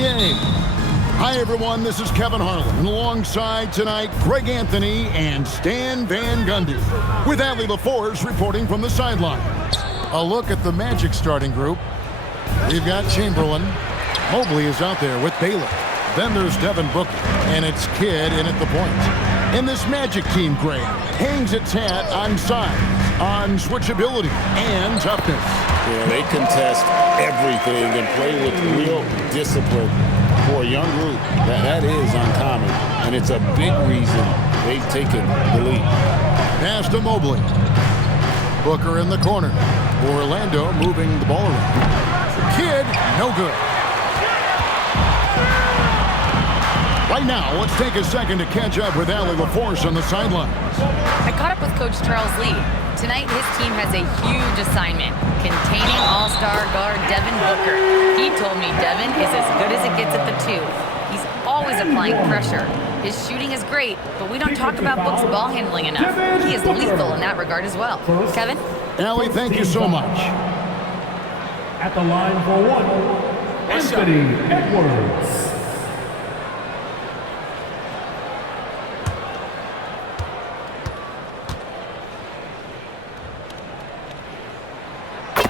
NBA. Hi, everyone. This is Kevin Harlan. Alongside tonight, Greg Anthony and Stan Van Gundy. With Allie LaForce reporting from the sideline. A look at the Magic starting group. We've got Chamberlain. Mobley is out there with Baylor. Then there's Devin Booker. And it's Kidd in at the point. And this Magic team, Greg, hangs its hat on size, on switchability, and toughness. Yeah, they contest everything and play with real discipline. For a young group, that is uncommon, and it's a big reason they've taken the lead. Pass to Mobley. Booker in the corner. Orlando moving the ball around. Kidd, no good. Right now, let's take a second to catch up with Allie LaForce on the sidelines. I caught up with Coach Charles Lee. Tonight, his team has a huge assignment, containing all-star guard Devin Booker. He told me Devin is as good as it gets at the 2. He's always applying pressure. His shooting is great, but we don't talk about Book's ball handling enough. He is lethal in that regard as well. Kevin? Allie, thank you so much. At the line for one, Anthony Edwards.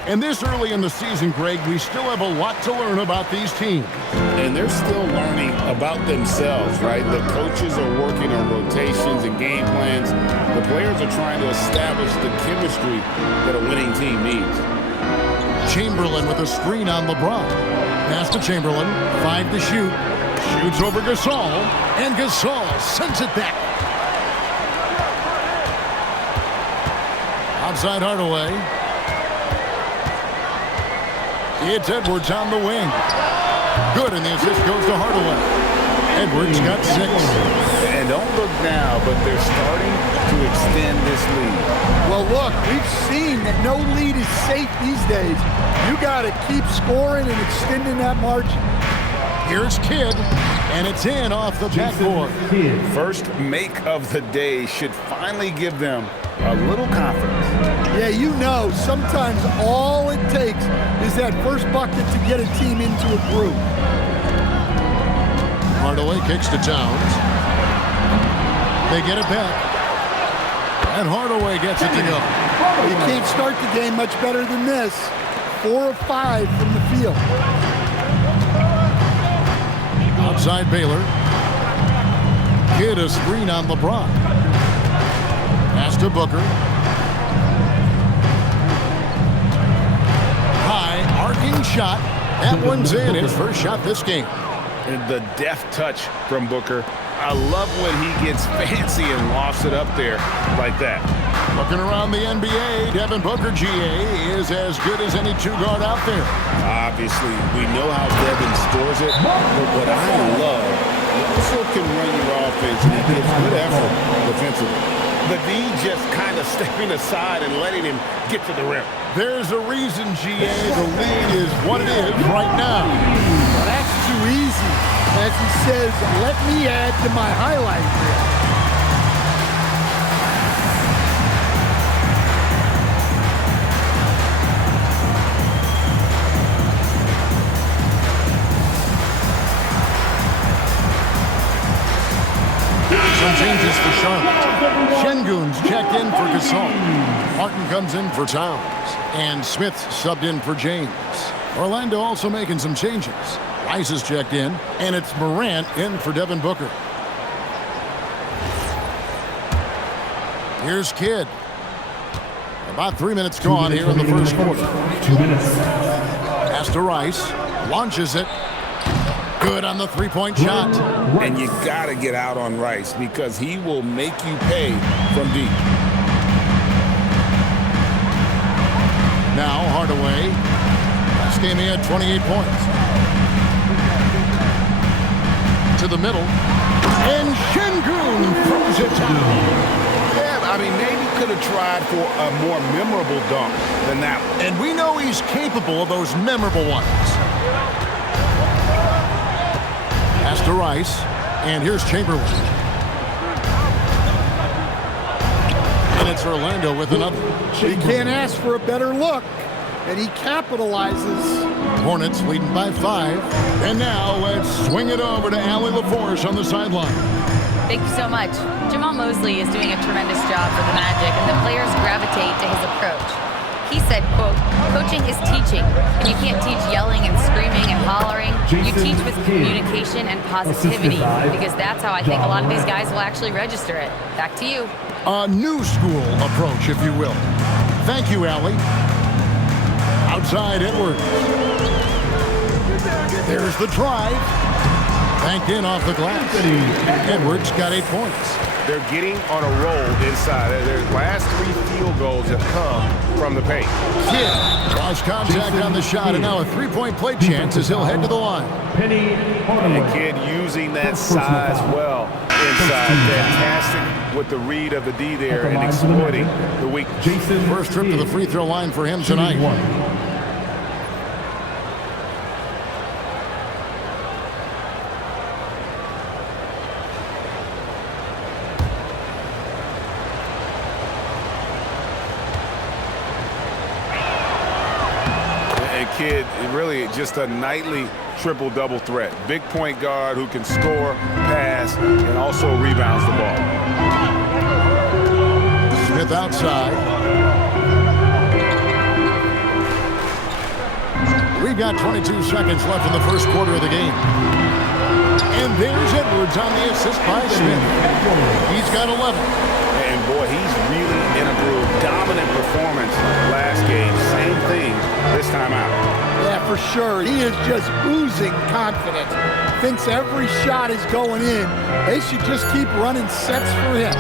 And this early in the season, Greg, we still have a lot to learn about these teams. And they're still learning about themselves, right? The coaches are working on rotations and game plans. The players are trying to establish the chemistry that a winning team needs. Chamberlain with a screen on LeBron. Pass to Chamberlain, 5 to shoot. Shoots over Gasol, and Gasol sends it back. Outside Hardaway. It's Edwards on the wing. Good, and the assist goes to Hardaway. Edwards got 6. And don't look now, but they're starting to extend this lead. Well, look, we've seen that no lead is safe these days. You got to keep scoring and extending that margin. Here's Kidd, and it's in off the backboard. First make of the day should finally give them a little confidence. Yeah, you know, sometimes all it takes is that first bucket to get a team into a groove. Hardaway kicks to Towns. They get it back. And Hardaway gets it to go. You can't start the game much better than this. 4 of 5 from the field. Outside Baylor. Kidd a screen on LeBron. Pass to Booker. High arcing shot. That one's in. His first shot this game. And the deft touch from Booker. I love when he gets fancy and lofts it up there like that. Looking around the NBA, Devin Booker, GA, is as good as any 2-guard out there. Obviously, we know how Devin scores it, but what I love, he also can run your offense, and he gives good effort defensively. The D just kind of stepping aside and letting him get to the rim. There's a reason, GA, the lead is what it is right now. Well, that's too easy. As he says, let me add to my highlight reel. Some changes for Charlotte. Şengün's checked in for Gasol. Martin comes in for Towns. And Smith subbed in for James. Orlando also making some changes. Rice is checked in. And it's Morant in for Devin Booker. Here's Kidd. About 3 minutes gone here in the first quarter. 2 minutes. Pass to Rice. Launches it. Good on the three-point shot. And you got to get out on Rice because he will make you pay from deep. Now Hardaway. Last game he had 28 points. To the middle. And Şengün throws it down. Yeah, I mean, maybe could have tried for a more memorable dunk than that one. And we know he's capable of those memorable ones. Pass to Rice, and here's Chamberlain. And it's Orlando with another. He can't ask for a better look, and he capitalizes. Hornets leading by 5. And now let's swing it over to Allie LaForce on the sideline. Thank you so much. Jamal Mosley is doing a tremendous job for the Magic, and the players gravitate to his approach. He said, quote, coaching is teaching, and you can't teach yelling and screaming and hollering. You teach with communication and positivity, because that's how I think a lot of these guys will actually register it. Back to you. A new school approach, if you will. Thank you, Allie. Outside Edwards. There's the drive. Banked in off the glass. Edwards got 8 points. They're getting on a roll inside. Their last 3 field goals have come from the paint. Kidd lost contact on the shot, and now a 3-point play chance as he'll head to the line. And Kidd using that size well inside. Fantastic with the read of the D there and exploiting the weakness. First trip to the free throw line for him tonight. Kidd, really just a nightly triple-double threat. Big point guard who can score, pass, and also rebounds the ball. Smith outside. We've got 22 seconds left in the first quarter of the game. And there's Edwards on the assist by Smith. He's got 11. And boy, he's really in a groove. Dominant performance last game. Same thing this time out. Yeah, for sure. He is just oozing confidence. Thinks every shot is going in. They should just keep running sets for him.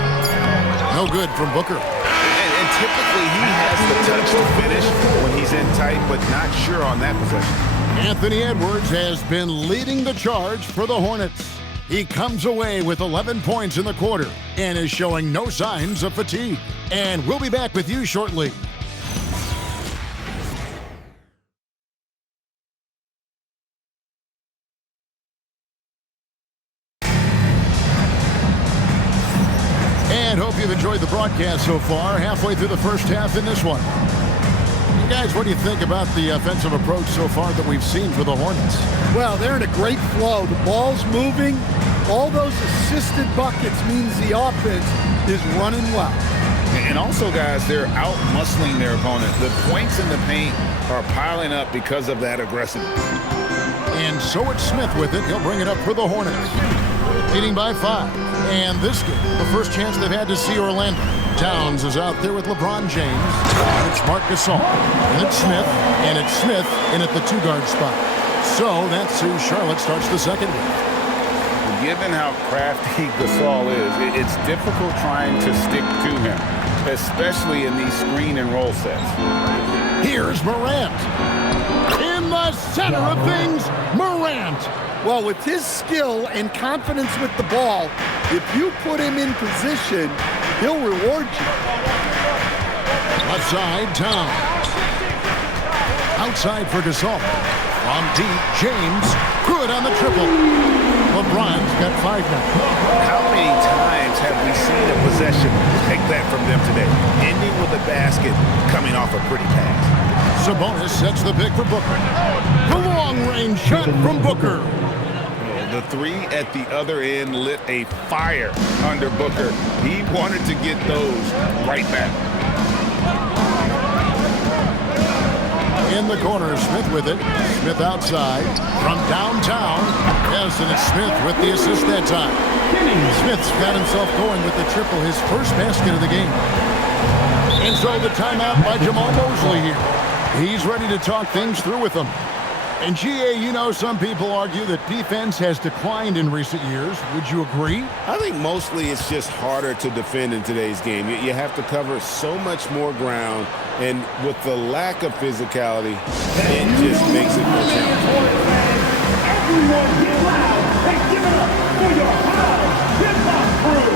No good from Booker. And typically he has the touch to finish when he's in tight, but not sure on that possession. Anthony Edwards has been leading the charge for the Hornets. He comes away with 11 points in the quarter and is showing no signs of fatigue. And we'll be back with you shortly. And hope you've enjoyed the broadcast so far, halfway through the first half in this one. You guys, what do you think about the offensive approach so far that we've seen for the Hornets? Well, they're in a great flow. The ball's moving. All those assisted buckets means the offense is running well. And also, guys, they're out-muscling their opponent. The points in the paint are piling up because of that aggressiveness. And so it's Smith with it. He'll bring it up for the Hornets. Leading by 5. And this game, the first chance they've had to see Orlando. Towns is out there with LeBron James. And it's Marc Gasol. And it's Smith. And it's Smith in at the 2-guard spot. So that's who Charlotte starts the second with. Given how crafty Gasol is, it's difficult trying to stick to him, especially in these screen and roll sets. Here's Morant. In the center of things, Morant. Well, with his skill and confidence with the ball, if you put him in position, he'll reward you. Left side, Towns. Outside for Gasol. From deep, James. Good on the triple. LeBron's got 5 now. How many times have we seen a possession like that from them today? Ending with a basket, coming off a pretty pass. Sabonis sets the pick for Booker. The long-range shot from Booker. The 3 at the other end lit a fire under Booker. He wanted to get those right back. In the corner, Smith with it. Smith outside. From downtown. Yes, and it's Smith with the assist that time. Smith's got himself going with the triple, his first basket of the game. And so the timeout by Jamal Mosley here. He's ready to talk things through with them. And GA, you know, some people argue that defense has declined in recent years. Would you agree? I think mostly it's just harder to defend in today's game. You have to cover so much more ground, and with the lack of physicality, it just makes it more challenging. Everyone get loud and give it up for your high hip-hop crew.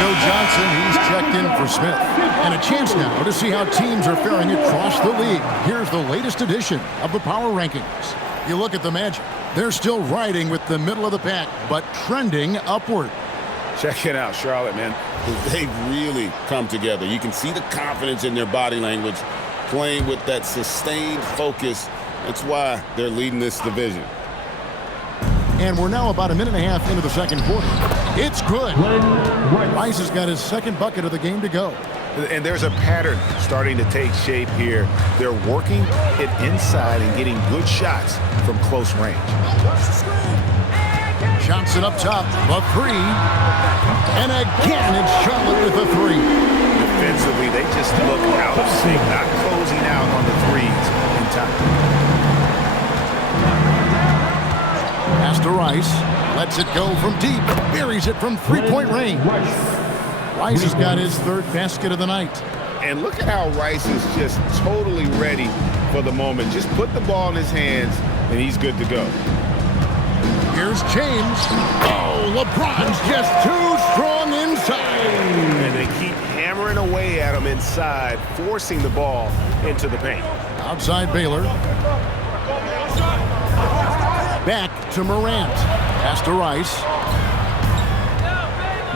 Joe Johnson, he's checked in for Smith. And a chance now to see how teams are faring across the league. Here's the latest edition of the Power Rankings. You look at the Magic. They're still riding with the middle of the pack, but trending upward. Check it out, Charlotte, man. They've really come together. You can see the confidence in their body language. playing with that sustained focus. That's why they're leading this division. And we're now about a minute and a half into the second quarter. It's good. Rice has got his second bucket of the game to go. And there's a pattern starting to take shape here. They're working it inside and getting good shots from close range. Johnson up top, a three. And again, it's Charlotte with a three. Defensively, they just look out of sync, not closing out on the threes in time. Pass to Rice. Lets it go from deep. Buries it from three-point range. Rice has got his third basket of the night. And look at how Rice is just totally ready for the moment. Just put the ball in his hands, and he's good to go. Here's James. Oh, LeBron's just too strong inside. And they keep hammering away at him inside, forcing the ball into the paint. Outside Baylor. Back to Morant. Pass to Rice.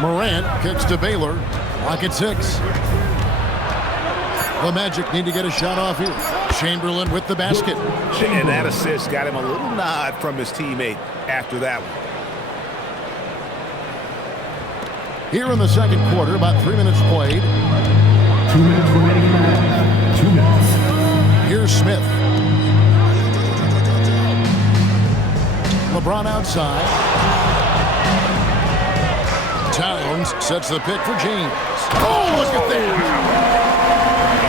Morant kicks to Baylor. Clock at 6. The Magic need to get a shot off here. Chamberlain with the basket. And that assist got him a little nod from his teammate after that one. Here in the second quarter, about 3 minutes played. 2 minutes remaining in the half. 2 minutes. Here's Smith. LeBron outside. Towns sets the pick for James. Oh, look at that.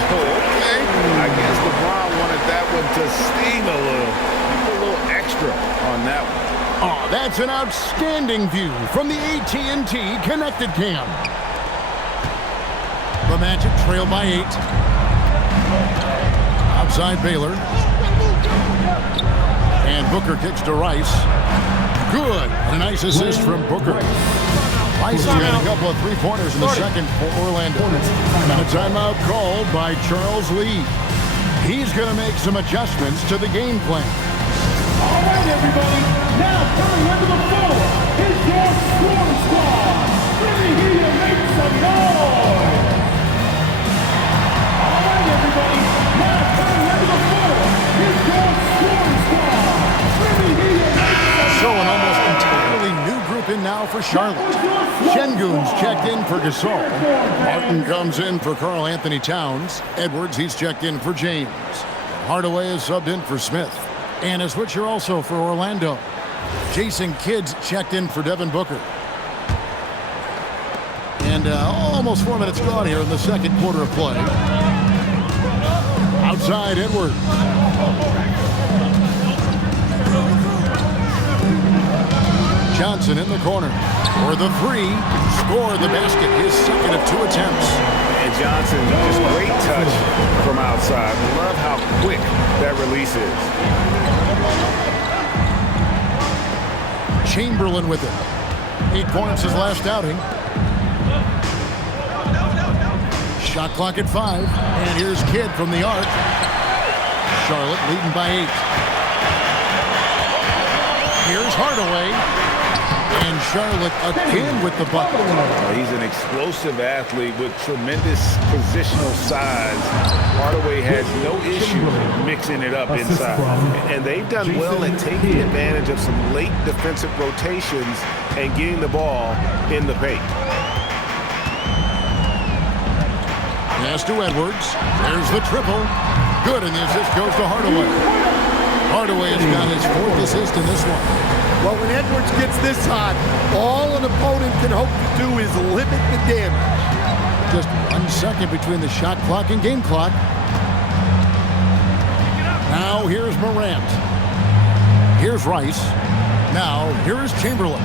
Okay. I guess LeBron wanted that one to sting a little extra on that one. Oh, that's an outstanding view from the AT&T Connected Cam. The Magic trail by 8. Outside Baylor. And Booker kicks to Rice. Good. And a nice assist from Booker. Rice has got a couple of three-pointers in the second for Orlando. And a timeout called by Charles Lee. He's going to make some adjustments to the game plan. All right, everybody. Now coming under the floor is your scoring squad. Let me hear you make some noise. All right, everybody. Now coming under the floor is your scoring squad. Let me hear you make some noise. So an almost entirely new group in now for Charlotte. Şengün's checked in for Gasol. Martin comes in for Karl Anthony Towns. Edwards, he's checked in for James. Hardaway is subbed in for Smith. And a switcher also for Orlando. Jason Kidd's checked in for Devin Booker. And almost 4 minutes gone here in the second quarter of play. Outside Edwards. Johnson in the corner for the three. Scored the basket, his second of 2 attempts. And Johnson, just great touch from outside. Love how quick that release is. Chamberlain with it. 8 points his last outing. Shot clock at 5. And here's Kidd from the arc. Charlotte leading by 8. Here's Hardaway. And Charlotte again with the bucket. He's an explosive athlete with tremendous positional size. Hardaway has no issue mixing it up inside. And they've done well at taking advantage of some late defensive rotations and getting the ball in the paint. Pass to Edwards. There's the triple. Good, and the assist goes to Hardaway. Hardaway has got his 4th assist in this one. Well, when Edwards gets this hot, all an opponent can hope to do is limit the damage. Just 1 second between the shot clock and game clock. Now here's Morant. Here's Rice. Now here's Chamberlain.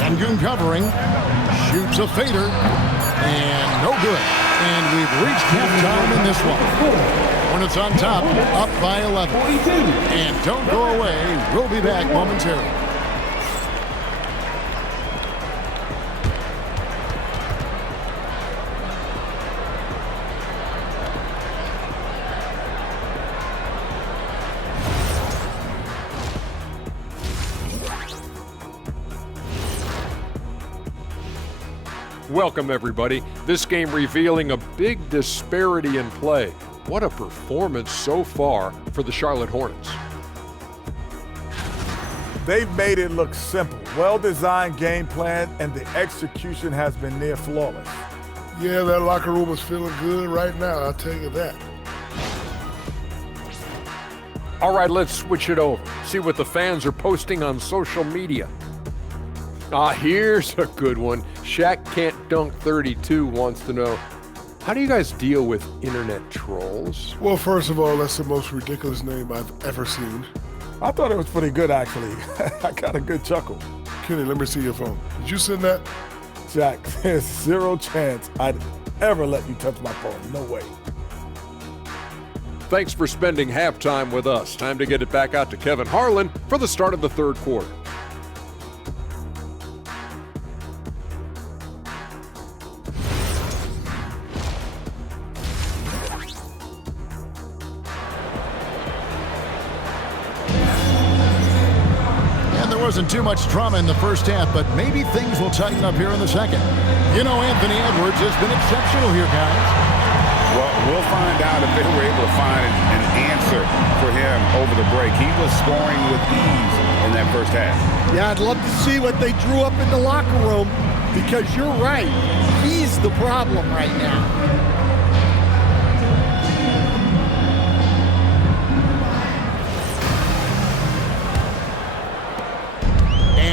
Şengün covering. Shoots a fader. And no good. And we've reached halftime in this one. Hornets on top, up by 11. And don't go away. We'll be back momentarily. Welcome, everybody. This game revealing a big disparity in play. What a performance so far for the Charlotte Hornets. They've made it look simple. Well-designed game plan, and the execution has been near flawless. Yeah, that locker room is feeling good right now, I'll tell you that. All right, let's switch it over. See what the fans are posting on social media. Here's a good one. Shaq Can't Dunk 32 wants to know, how do you guys deal with internet trolls? Well, first of all, that's the most ridiculous name I've ever seen. I thought it was pretty good, actually. I got a good chuckle. Kenny, let me see your phone. Did you send that? Jack, there's zero chance I'd ever let you touch my phone. No way. Thanks for spending halftime with us. Time to get it back out to Kevin Harlan for the start of the third quarter. Wasn't too much drama in the first half, but maybe things will tighten up here in the second. You know, Anthony Edwards has been exceptional here, guys. Well, we'll find out if they were able to find an answer for him over the break. He was scoring with ease in that first half. Yeah, I'd love to see what they drew up in the locker room, because you're right. He's the problem right now.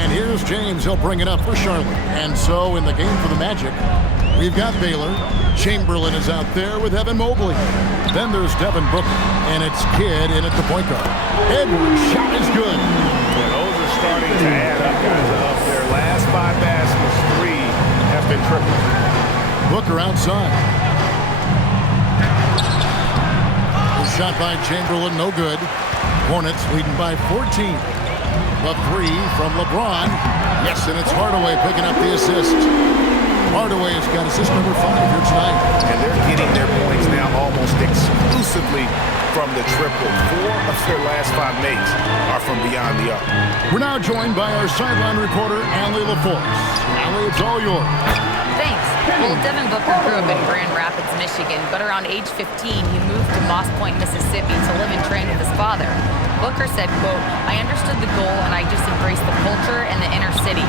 Here's James. He'll bring it up for Charlotte. And so in the game for the Magic, we've got Baylor. Chamberlain is out there with Evan Mobley. Then there's Devin Booker, and it's Kidd in at the point guard. Edwards' shot is good. Yeah, those are starting to add up, guys. Up their last 5 baskets, 3 have been tripled. Booker outside. The shot by Chamberlain, no good. Hornets leading by 14. The 3 from LeBron. Yes, and it's Hardaway picking up the assist. Hardaway has got assist number 5 here tonight. And they're getting their points now almost exclusively from the triple. 4 of their last 5 makes are from beyond the arc. We're now joined by our sideline reporter, Allie LaForce. Allie, it's all yours. Thanks. Well, Devin Booker grew up in Grand Rapids, Michigan, but around age 15, he moved to Moss Point, Mississippi to live and train with his father. Booker said, quote, "I understood the goal and I just embraced the culture and the inner city.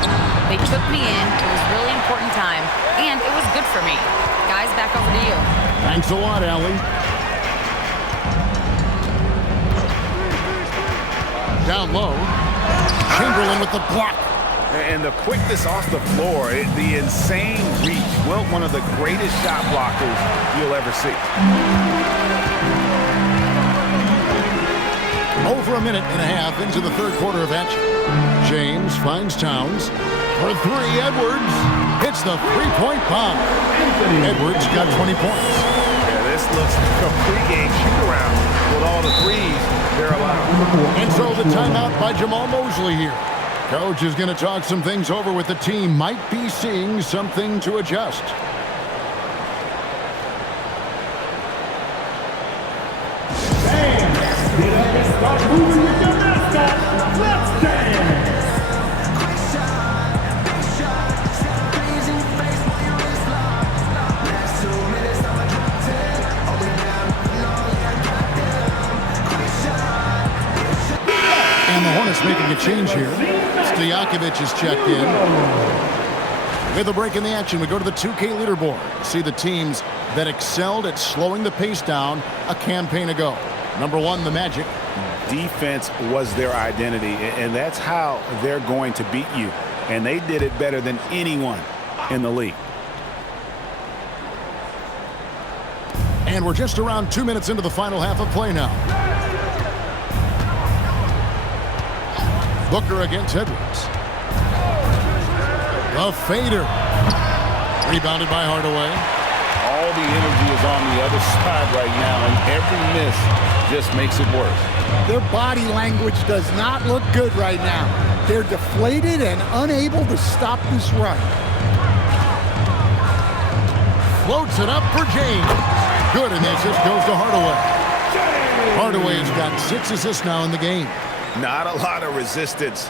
They took me in, it was a really important time, and it was good for me." Guys, back over to you. Thanks a lot, Allie. Down low. Chamberlain with the block. And the quickness off the floor, the insane reach. Well, one of the greatest shot blockers you'll ever see. Over a minute and a half into the third quarter of action. James finds Towns. For 3, Edwards hits the 3-point bomb. Edwards got 20 points. Yeah, this looks like a pregame shoot-around with all the threes they're allowed. And so the timeout by Jamal Mosley here. Coach is going to talk some things over with the team. Might be seeing something to adjust. Get up and start moving with your mascot. Let's dance! And the Hornets making a change here. Stojakovic is checked in. With a break in the action, we go to the 2K leaderboard. See the teams that excelled at slowing the pace down a campaign ago. Number 1, the Magic. Defense was their identity, and that's how they're going to beat you. And they did it better than anyone in the league. And we're just around 2 minutes into the final half of play now. Booker against Edwards. The fader. Rebounded by Hardaway. All the energy is on the other side right now, and every miss just makes it worse. Their body language does not look good right now. They're deflated and unable to stop this run. Floats it up for James. Good, and the assist goes to Hardaway. Hardaway's got 6 assists now in the game. Not a lot of resistance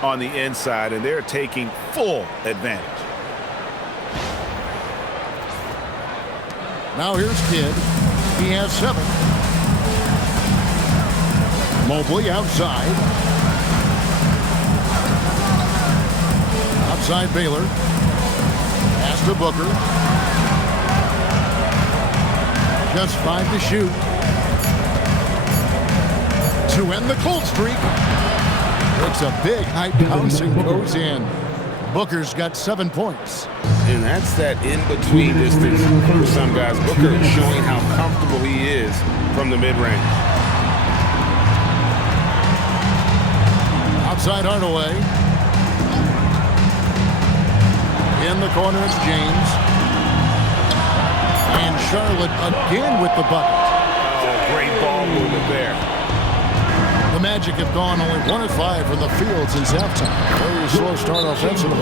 on the inside, and they're taking full advantage. Now here's Kidd. He has 7. Mobley outside. Outside Baylor. Pass to Booker. Just 5 to shoot. To end the cold streak. It's a big high bounce and goes in. Booker's got 7 points. And that's that in-between distance for some guys. Booker showing how comfortable he is from the mid-range. Outside Hardaway. In the corner, it's James. And Charlotte again with the bucket. Oh, great ball movement there. The Magic have gone only 1 of 5 from the field since halftime. Very slow start offensively.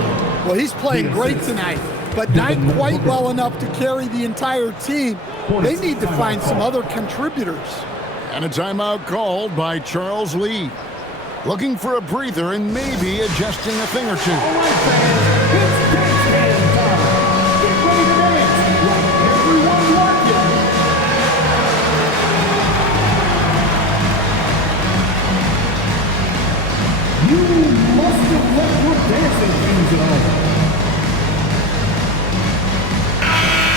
Well, he's playing great tonight, but not quite well enough to carry the entire team. They need to find some other contributors. And a timeout called by Charles Lee. Looking for a breather and maybe adjusting a thing or two. All right, fans, it's dance hand time. Get ready to dance like everyone watching. You must have left your dancing shoes at home.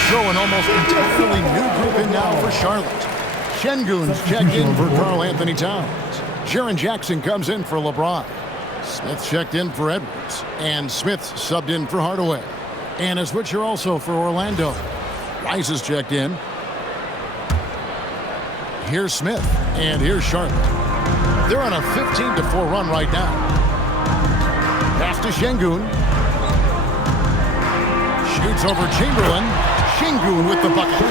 So an almost entirely new group in now for Charlotte. Şengün's checked in for Karl Anthony Towns. Jaren Jackson comes in for LeBron. Smith checked in for Edwards. And Smith subbed in for Hardaway. And a switcher also for Orlando. Rice is checked in. Here's Smith. And here's Charlotte. They're on a 15-4 run right now. Pass to Şengün. Shoots over Chamberlain. Şengün with the bucket.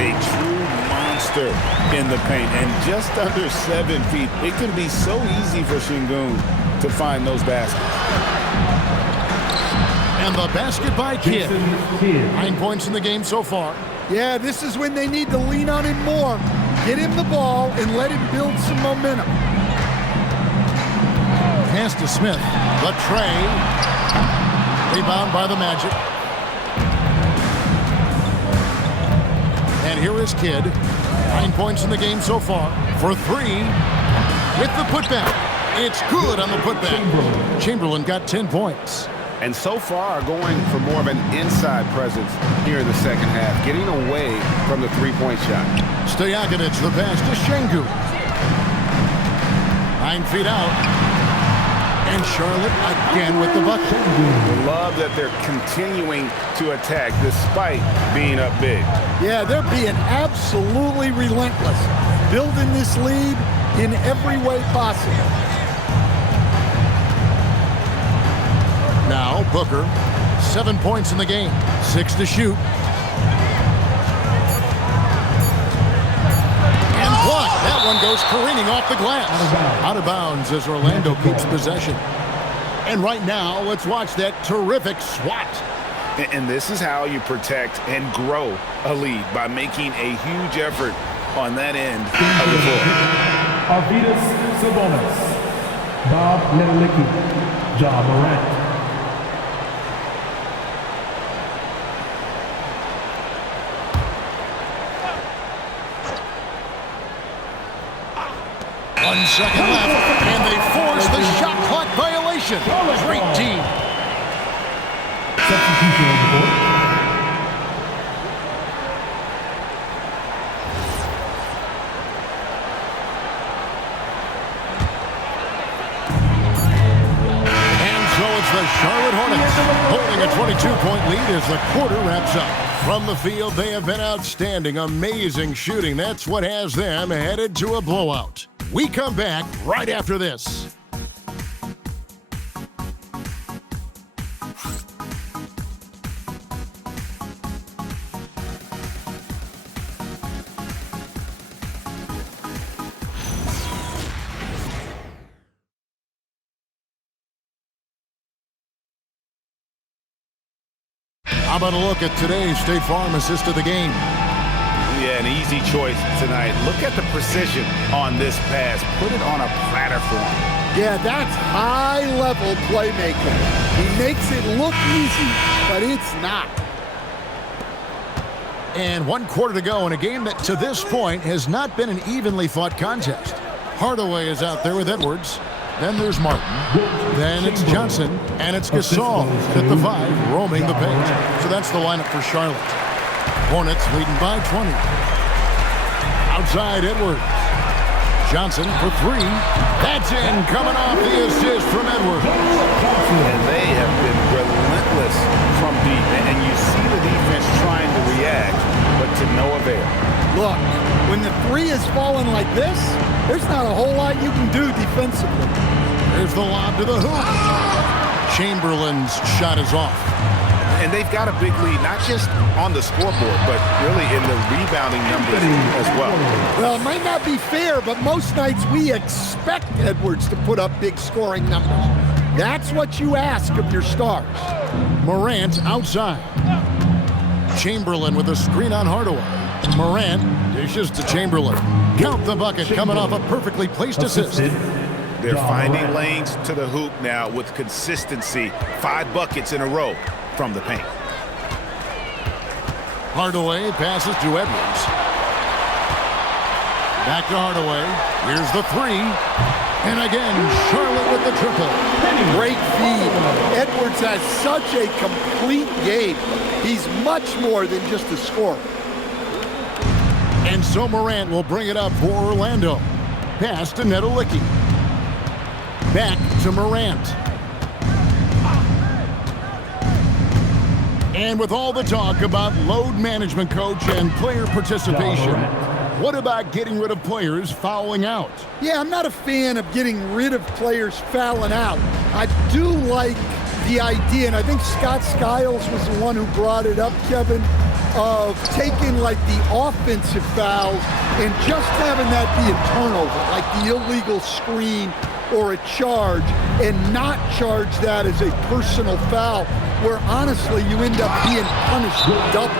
A true monster in the paint. And just under 7 feet. It can be so easy for Şengün to find those baskets. And the basket by Kidd. 9 points in the game so far. Yeah, this is when they need to lean on him more. Get him the ball and let him build some momentum. Pass to Smith. The tray. Rebound by the Magic. And here is Kidd. 9 points in the game so far. For 3. With the putback. It's good on the putback. Chamberlain got 10 points. And so far going for more of an inside presence here in the second half. Getting away from the three-point shot. Stojakovic the pass to Şengün. 9 feet out. And Charlotte again with the bucket. Love that they're continuing to attack despite being up big. Yeah, they're being absolutely relentless. Building this lead in every way possible. Now Booker, 7 points in the game, 6 to shoot. And blocked. That one goes careening off the glass. Out of bounds as Orlando keeps possession. And right now, let's watch that terrific swat. And this is how you protect and grow a lead, by making a huge effort on that end of the floor. Arvydas Sabonis, Bob Lelicki, Ja Morant. One second left, and they force the shot clock violation. Great team. Substitution on the board. And so it's the Charlotte Hornets holding a 22-point lead as the quarter wraps up. From the field, they have been outstanding, amazing shooting. That's what has them headed to a blowout. We come back right after this. How about a look at today's State Farm assist of the game? Yeah, an easy choice tonight. Look at the precision on this pass. Put it on a platter for him. Yeah, that's high-level playmaking. He makes it look easy, but it's not. And 1 quarter to go in a game that, to this point, has not been an evenly fought contest. Hardaway is out there with Edwards. Then there's Martin. Then it's Johnson. And it's Gasol at the 5, roaming the paint. So that's the lineup for Charlotte. Hornets leading by 20. Outside Edwards. Johnson for 3. That's in, coming off the assist from Edwards. And they have been relentless from deep. And you see the defense trying to react, but to no avail. Look, when the 3 is falling like this, there's not a whole lot you can do defensively. There's the lob to the hoop. Chamberlain's shot is off. And they've got a big lead, not just on the scoreboard, but really in the rebounding numbers as well. Well, it might not be fair, but most nights we expect Edwards to put up big scoring numbers. That's what you ask of your stars. Morant outside. Chamberlain with a screen on Hardaway. Morant dishes to Chamberlain. Count the bucket, coming off a perfectly placed assist. They're finding lanes to the hoop now with consistency. 5 buckets in a row from the paint. Hardaway passes to Edwards. Back to Hardaway. Here's the 3. And again, Charlotte with the triple. Great feed. Edwards has such a complete game. He's much more than just a scorer. And so Morant will bring it up for Orlando. Pass to Nedolicki. Back to Morant. And with all the talk about load management, coach, and player participation, what about getting rid of players fouling out? Yeah, I'm not a fan of getting rid of players fouling out. I do like the idea, and I think Scott Skiles was the one who brought it up, Kevin, of taking like the offensive fouls and just having that be a turnover, like the illegal screen or a charge, and not charge that as a personal foul, where honestly you end up being punished double.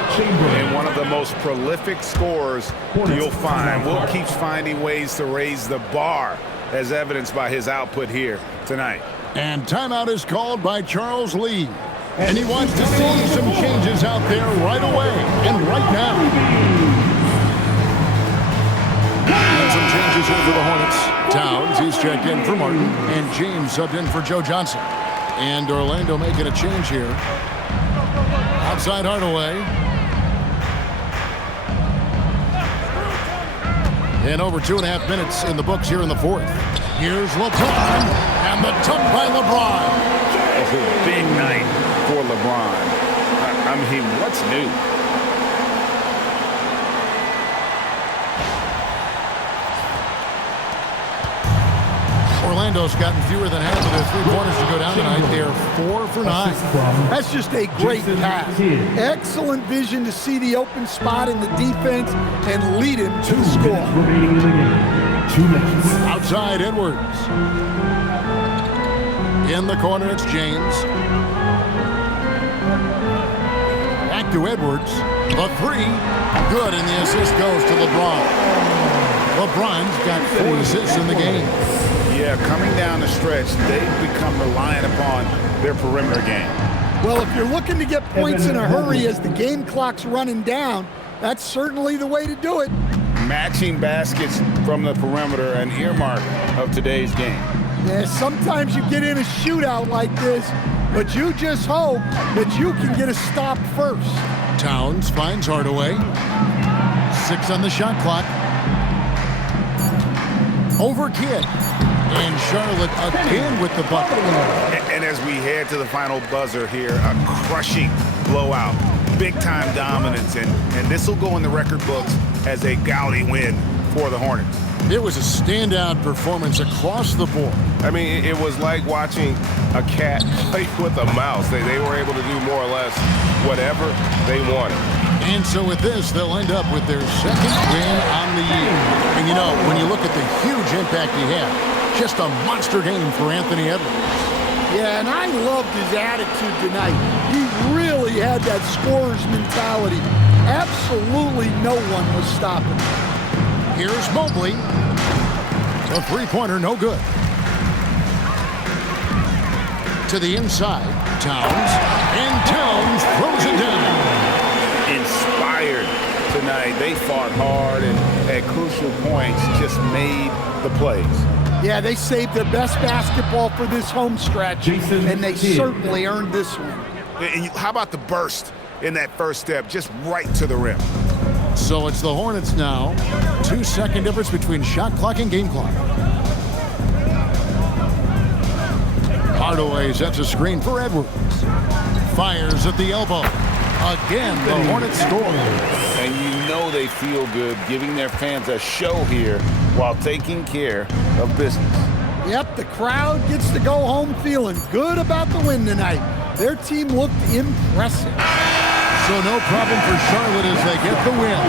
And one of the most prolific scorers you'll find. Will keeps finding ways to raise the bar, as evidenced by his output here tonight. And timeout is called by Charles Lee. And he wants to see some changes out there right away and right now. And some changes here for the Hornets. Towns, he's checked in for Martin, and James subbed in for Joe Johnson. And Orlando making a change here. Outside Hardaway. And over 2.5 minutes in the books here in the 4th. Here's LeBron, and the tuck by LeBron. It's a big night for LeBron. I mean, what's new? Orlando's gotten fewer than half of their 3-pointers to go down tonight. They're 4 for 9. That's just a great pass. Excellent vision to see the open spot in the defense and lead him to the score. Outside Edwards. In the corner, it's James. Back to Edwards. The 3. Good, and the assist goes to LeBron. LeBron's got 4 assists in the game. Yeah, coming down the stretch, they've become reliant upon their perimeter game. Well, if you're looking to get points in a hurry as the game clock's running down, that's certainly the way to do it. Matching baskets from the perimeter, an earmark of today's game. Yeah, sometimes you get in a shootout like this, but you just hope that you can get a stop first. Towns finds Hardaway. 6 on the shot clock. Over Kidd. And Charlotte again with the bucket. And as we head to the final buzzer here, a crushing blowout, big-time dominance, and this will go in the record books as a gaudy win for the Hornets. It was a standout performance across the board. I mean, it was like watching a cat play with a mouse. They were able to do more or less whatever they wanted. And so with this, they'll end up with their 2nd win on the year. And you know, when you look at the huge impact he had, just a monster game for Anthony Edwards. Yeah, and I loved his attitude tonight. He really had that scorer's mentality. Absolutely no one was stopping him. Here's Mobley. The 3-pointer, no good. To the inside, Towns. And Towns throws it down. Inspired tonight. They fought hard, and at crucial points just made the plays. Yeah, they saved their best basketball for this home stretch, and they certainly earned this one. And how about the burst in that first step, just right to the rim? So it's the Hornets now. 2-second difference between shot clock and game clock. Hardaway sets a screen for Edwards. Fires at the elbow. Again, the Hornets score. And you know they feel good giving their fans a show here while taking care of business. Yep, the crowd gets to go home feeling good about the win tonight. Their team looked impressive. So no problem for Charlotte as they get the win.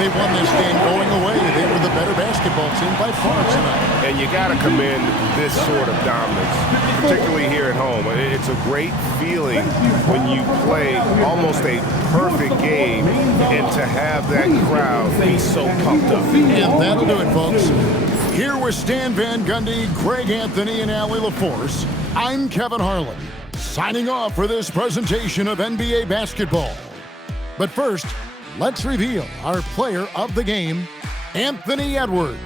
They won this game going away. They were the better basketball team by far tonight. And you got to commend this sort of dominance, particularly here at home. It's a great feeling when you play almost a perfect game and to have that crowd be so pumped up. And that'll do it, folks. Here with Stan Van Gundy, Greg Anthony, and Allie LaForce, I'm Kevin Harlan, signing off for this presentation of NBA basketball. But first, let's reveal our player of the game, Anthony Edwards.